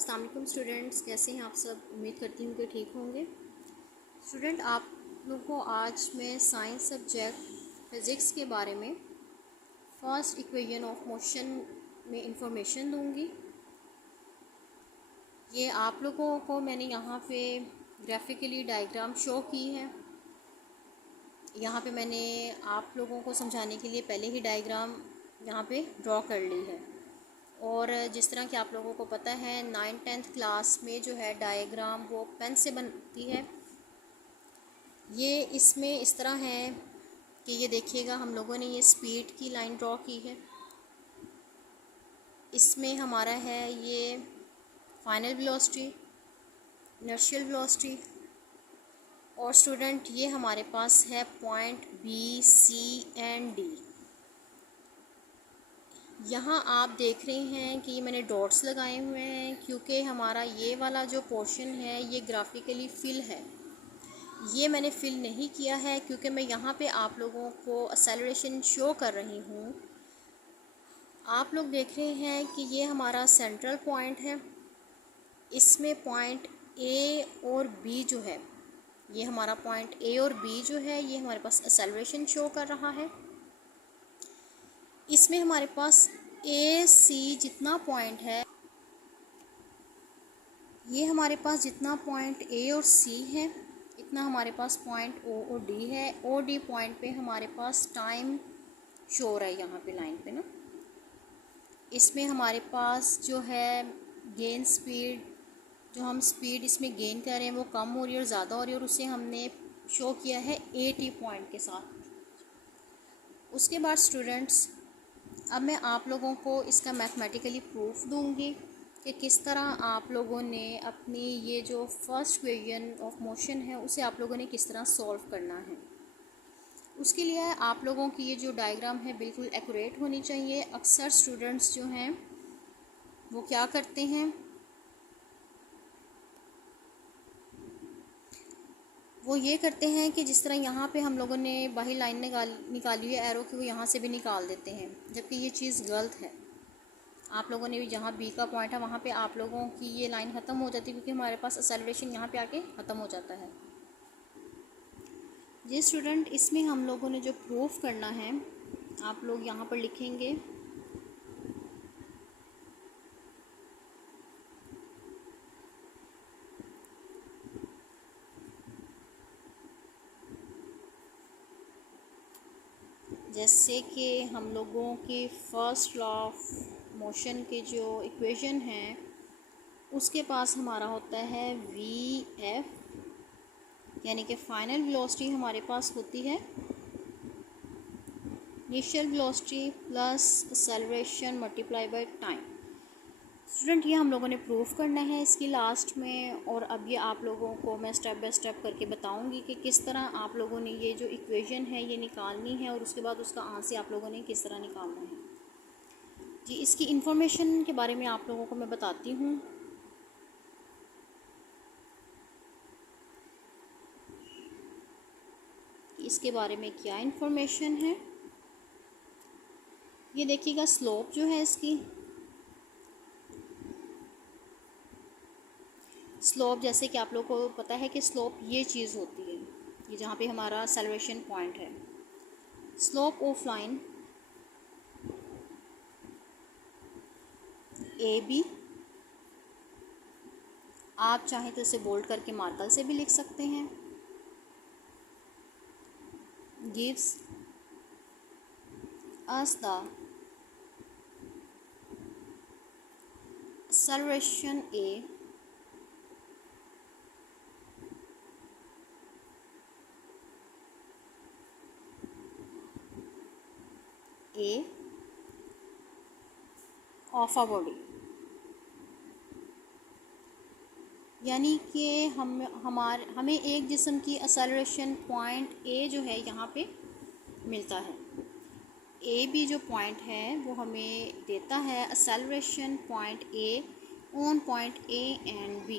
अस्सलाम वालेकुम स्टूडेंट्स, कैसे हैं आप सब। उम्मीद करती हूँ कि ठीक होंगे। स्टूडेंट, आप लोगों को आज मैं साइंस सब्जेक्ट फ़िज़िक्स के बारे में फर्स्ट इक्वेशन ऑफ मोशन में इंफॉर्मेशन दूंगी। ये आप लोगों को मैंने यहाँ पे ग्राफिकली डायग्राम शो की है। यहाँ पे मैंने आप लोगों को समझाने के लिए पहले ही डायग्राम यहाँ पे ड्रॉ कर ली है। और जिस तरह कि आप लोगों को पता है 9th-10th क्लास में जो है डायग्राम वो पेन से बनती है। ये इसमें इस तरह है कि ये देखिएगा, हम लोगों ने ये स्पीड की लाइन ड्रॉ की है। इसमें हमारा है ये फाइनल वेलोसिटी, इनर्शियल वेलोसिटी, और स्टूडेंट ये हमारे पास है point B, C and D. यहाँ आप देख रहे हैं कि ये मैंने डॉट्स लगाए हुए हैं क्योंकि हमारा ये वाला जो पोर्शन है ये ग्राफिकली फिल है। ये मैंने फिल नहीं किया है क्योंकि मैं यहाँ पे आप लोगों को एक्सेलरेशन शो कर रही हूँ। आप लोग देख रहे हैं कि ये हमारा सेंट्रल पॉइंट है। इसमें पॉइंट ए और बी जो है, ये हमारा पॉइंट ए और बी जो है ये हमारे पास एक्सेलरेशन शो कर रहा है। इसमें हमारे पास ए सी जितना पॉइंट है, ये हमारे पास जितना पॉइंट ए और सी है इतना हमारे पास पॉइंट ओ और डी है। ओ डी पॉइंट पे हमारे पास टाइम शो हो रहा है यहाँ पे लाइन पे ना। इसमें हमारे पास जो है गेन स्पीड, जो हम स्पीड इसमें गेन कर रहे हैं वो कम हो रही है और ज़्यादा हो रही है, और उसे हमने शो किया है ए टी पॉइंट के साथ। उसके बाद स्टूडेंट्स, अब मैं आप लोगों को इसका मैथमेटिकली प्रूफ दूंगी कि किस तरह आप लोगों ने अपनी ये जो फर्स्ट इक्वेशन ऑफ मोशन है उसे आप लोगों ने किस तरह सॉल्व करना है। उसके लिए आप लोगों की ये जो डायग्राम है बिल्कुल एक्यूरेट होनी चाहिए। अक्सर स्टूडेंट्स जो हैं वो क्या करते हैं, वो ये करते हैं कि जिस तरह यहाँ पे हम लोगों ने बाहरी लाइन निकाली है एरो की, वो यहाँ से भी निकाल देते हैं, जबकि ये चीज़ गलत है। आप लोगों ने भी जहाँ बी का पॉइंट है वहाँ पे आप लोगों की ये लाइन ख़त्म हो जाती है क्योंकि हमारे पास एक्सेलरेशन यहाँ पे आके ख़त्म हो जाता है। जी स्टूडेंट, इसमें हम लोगों ने जो प्रूफ करना है आप लोग यहाँ पर लिखेंगे जैसे कि हम लोगों की फर्स्ट लॉ ऑफ मोशन के जो इक्वेशन है उसके पास हमारा होता है वी एफ, यानी कि फाइनल वेलोसिटी हमारे पास होती है initial velocity plus acceleration multiply by time. Student, ये हम लोगों ने प्रूफ करना है इसकी लास्ट में, और अब ये आप लोगों को मैं स्टेप बाय स्टेप करके बताऊंगी कि किस तरह आप लोगों ने ये जो इक्वेशन है ये निकालनी है और उसके बाद उसका आंसर आप लोगों ने किस तरह निकालना है। जी, इसकी इन्फॉर्मेशन के बारे में आप लोगों को मैं बताती हूँ। इसके बारे में क्या इन्फॉर्मेशन है, ये देखिएगा। स्लोप जो है इसकी, स्लोप जैसे कि आप लोगों को पता है कि स्लोप ये चीज़ होती है, ये जहाँ पे हमारा एक्सेलरेशन पॉइंट है। Slope of line A B, आप चाहें तो इसे बोल्ड करके मार्कर से भी लिख सकते हैं, gives us the acceleration A of a body, यानी कि हमें एक जिस्म की एक्सेलरेशन पॉइंट ए जो है यहाँ पे मिलता है। ए बी जो पॉइंट है वो हमें देता है acceleration point A on point A and B.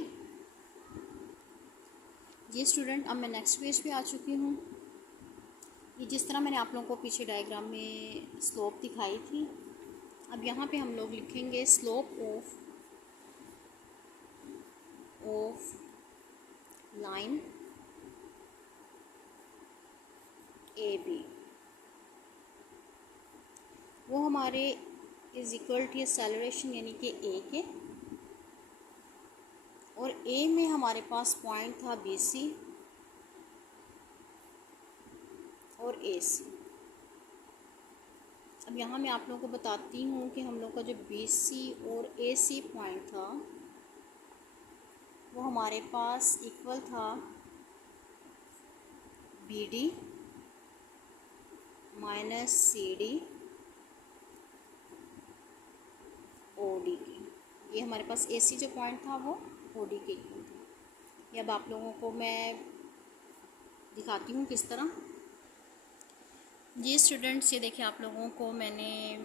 ये स्टूडेंट, अब मैं नेक्स्ट पेज पे आ चुकी हूँ। ये जिस तरह मैंने आप लोगों को पीछे डायग्राम में स्लोप दिखाई थी, अब यहाँ पे हम लोग लिखेंगे slope of of line A B, वो हमारे इज इक्वल टू एक्सेलरेशन यानी कि ए के, और ए में हमारे पास पॉइंट था बी सी और ए सी। अब यहाँ मैं आप लोगों को बताती हूँ कि हम लोग का जो बी सी और ए सी पॉइंट था वो हमारे पास इक्वल था B D minus C D O D की। ये हमारे पास ए सी जो पॉइंट था वो ओ डी के इक्वल था। ये अब आप लोगों को मैं दिखाती हूँ किस तरह। जी स्टूडेंट्स, ये देखिए आप लोगों को मैंने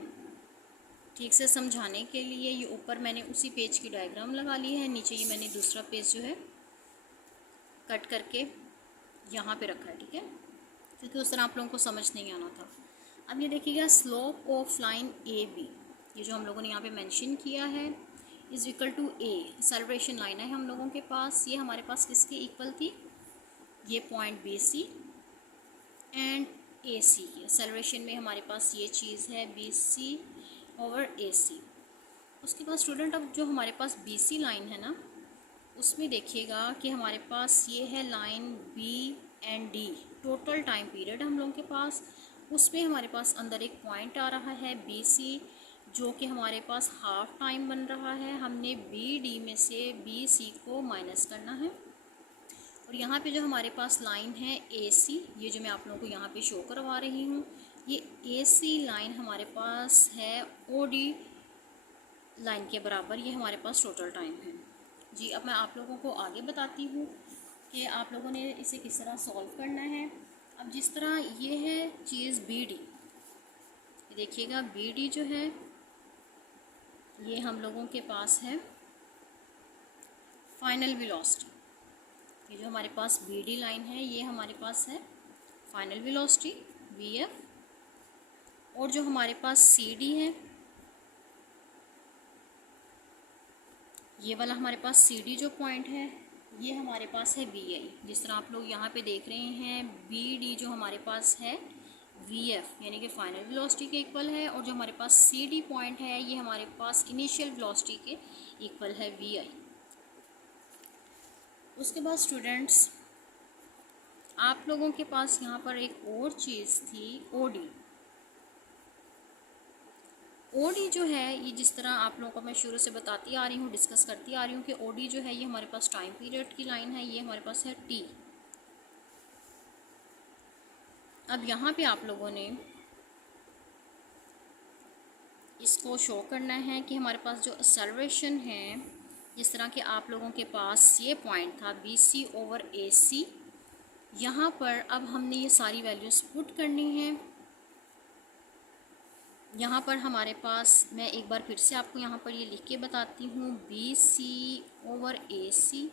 ठीक से समझाने के लिए ये ऊपर मैंने उसी पेज की डायग्राम लगा ली है, नीचे ये मैंने दूसरा पेज जो है कट करके यहाँ पे रखा है, ठीक है, क्योंकि उस तरह आप लोगों को समझ नहीं आना था। अब ये देखिएगा slope of line A B, ये जो हम लोगों ने यहाँ पे मेंशन किया है is equal to A, acceleration line है हम लोगों के पास। ये हमारे पास किसके इक्वल थी, ये पॉइंट बी सी एंड ए सी की। एक्सेलरेशन में हमारे पास ये चीज़ है बी सी ओवर ए सी। उसके बाद स्टूडेंट अब जो हमारे पास बी सी लाइन है ना, उसमें देखिएगा कि हमारे पास ये है line B and D, total time period हम लोगों के पास, उसमें हमारे पास अंदर एक पॉइंट आ रहा है बी सी, जो कि हमारे पास हाफ टाइम बन रहा है। हमने बी डी में से बी सी को माइनस करना है। और यहाँ पे जो हमारे पास लाइन है ए सी, ये जो मैं आप लोगों को यहाँ पे शो करवा रही हूँ, ये ए सी लाइन हमारे पास है ओ डी लाइन के बराबर, ये हमारे पास टोटल टाइम है। जी अब मैं आप लोगों को आगे बताती हूँ कि आप लोगों ने इसे किस तरह सॉल्व करना है। अब जिस तरह ये है चीज़ बी डी, देखिएगा बी डी जो है ये हम लोगों के पास है फाइनल वेलोसिटी। ये जो हमारे पास बी डी लाइन है ये हमारे पास है फाइनल वेलोसिटी वी एफ, और जो हमारे पास सी डी है ये वाला हमारे पास सी डी जो पॉइंट है ये हमारे पास है वी आई। जिस तरह आप लोग यहाँ पे देख रहे हैं बी डी जो हमारे पास है वी एफ यानी कि फाइनल वेलोसिटी के इक्वल है, और जो हमारे पास सी डी पॉइंट है ये हमारे पास इनिशियल वेलोसिटी के इक्वल है वी आई। उसके बाद स्टूडेंट्स आप लोगों के पास यहाँ पर एक और चीज़ थी ओ डी। ओ डी जो है ये जिस तरह आप लोगों को मैं शुरू से बताती आ रही हूँ, डिस्कस करती आ रही हूँ कि ओ डी जो है ये हमारे पास टाइम पीरियड की लाइन है, ये हमारे पास है टी। अब यहाँ पे आप लोगों ने इसको शो करना है कि हमारे पास जो एक्सेलरेशन है, जिस तरह कि आप लोगों के पास ये पॉइंट था बी सी ओवर ए सी, यहाँ पर अब हमने ये सारी वैल्यूज़ पुट करनी है। यहाँ पर हमारे पास मैं एक बार फिर से आपको यहाँ पर ये लिख के बताती हूँ बी सी ओवर ए सी,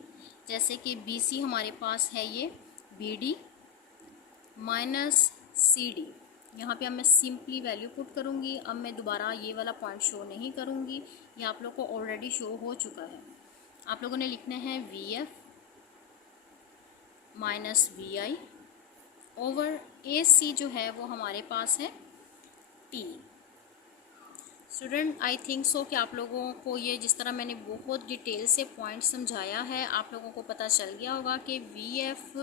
जैसे कि बी सी हमारे पास है ये B D minus C D. यहाँ पे अब मैं सिंपली वैल्यू पुट करूँगी। अब मैं दोबारा ये वाला पॉइंट शो नहीं करूँगी, ये आप लोग को ऑलरेडी शो हो चुका है। आप लोगों ने लिखना है V F minus V I over A C जो है वो हमारे पास है T. Student I think so कि आप लोगों को ये जिस तरह मैंने बहुत डिटेल से पॉइंट समझाया है आप लोगों को पता चल गया होगा कि वी एफ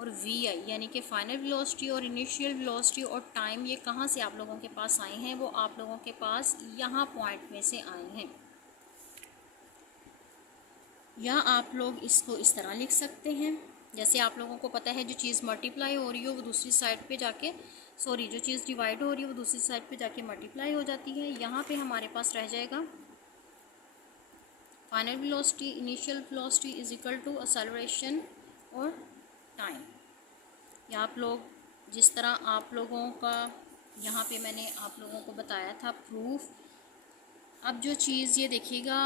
और वी आई यानी कि फाइनल वेलोसिटी और इनिशियल वेलोसिटी और टाइम ये कहाँ से आप लोगों के पास आए हैं, वो आप लोगों के पास यहाँ पॉइंट में से आए हैं। या आप लोग इसको इस तरह लिख सकते हैं, जैसे आप लोगों को पता है जो चीज़ मल्टीप्लाई हो रही हो वो दूसरी साइड पे जाके जो चीज़ डिवाइड हो रही है वो दूसरी साइड पे जाके मल्टीप्लाई हो जाती है। यहाँ पे हमारे पास रह जाएगा final velocity initial velocity is equal to acceleration और टाइम। या आप लोग जिस तरह आप लोगों का यहाँ पे मैंने आप लोगों को बताया था प्रूफ। अब जो चीज़ ये देखिएगा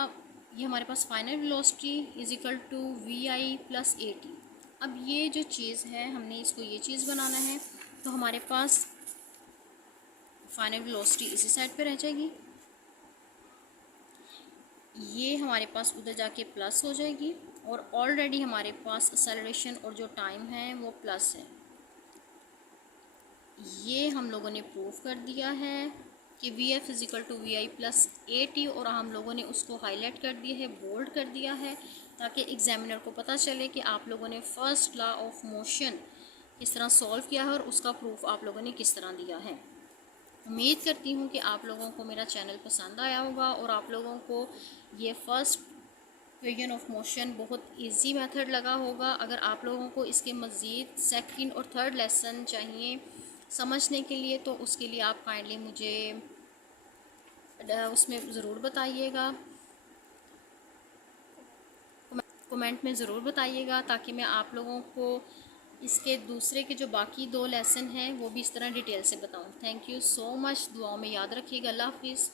ये हमारे पास final velocity is equal to V I plus A T. अब ये जो चीज़ है हमने इसको ये चीज़ बनाना है, तो हमारे पास फाइनल वेलोसिटी इसी साइड पे रह जाएगी, ये हमारे पास उधर जाके प्लस हो जाएगी और ऑलरेडी हमारे पास एक्सेलरेशन और जो टाइम है वो प्लस है। ये हम लोगों ने प्रूव कर दिया है कि V F is equal to V I plus A T, और हम लोगों ने उसको हाईलाइट कर दिया है, बोल्ड कर दिया है, ताकि एग्जामिनर को पता चले कि आप लोगों ने फर्स्ट लॉ ऑफ मोशन किस तरह सॉल्व किया है और उसका प्रूफ आप लोगों ने किस तरह दिया है। उम्मीद करती हूँ कि आप लोगों को मेरा चैनल पसंद आया होगा और आप लोगों को ये फर्स्ट इक्वेशन ऑफ मोशन बहुत इजी मेथड लगा होगा। अगर आप लोगों को इसके मज़ीद सेकंड और थर्ड लेसन चाहिए समझने के लिए, तो उसके लिए आप काइंडली मुझे उसमें ज़रूर बताइएगा, कमेंट में ज़रूर बताइएगा, ताकि मैं आप लोगों को इसके दूसरे के जो बाकी 2 लेसन हैं वो भी इस तरह डिटेल से बताऊं। Thank you so much. दुआओं में याद रखिएगा। अल्लाह हाफिज़।